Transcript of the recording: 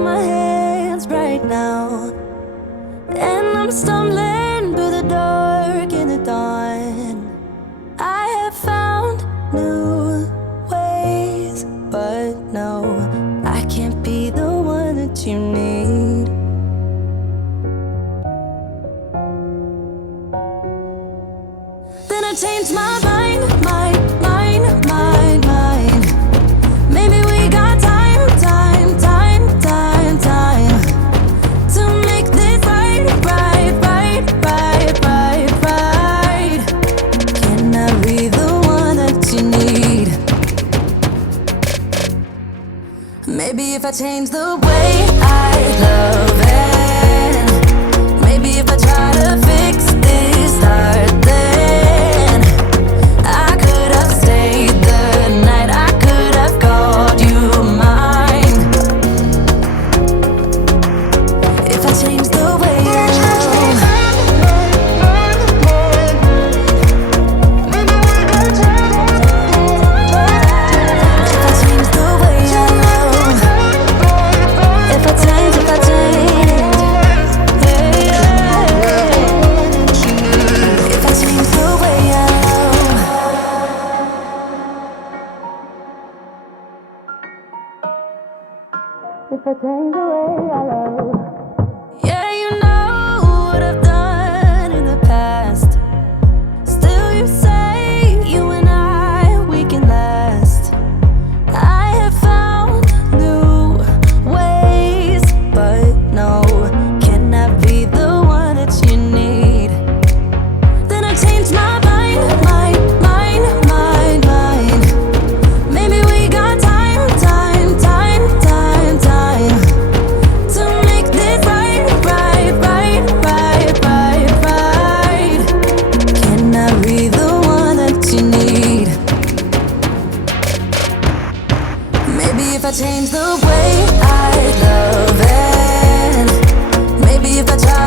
on my hands right now, and I'm stumbling through the dark in the dawn. I have found new ways, but no, I can't be the one that you need. Then I changed my mind. Maybe we got time to make this right. Can I be the one that you need? Maybe if I change the way I love it, maybe if I try to fix this start, then I could have stayed the night, I could have called you mine. If I change the way I love, if I change the way I love, if I change, if I change the way I love. If I change the way I love. Yeah, you know what I've done in the past. Still you say you and I, we can last. I have found new ways, but no, can I be the one that you need? Then I changed my mind. Maybe we got time to make this right. Can I be the one that you need? Maybe if I change the way I love it, maybe if I try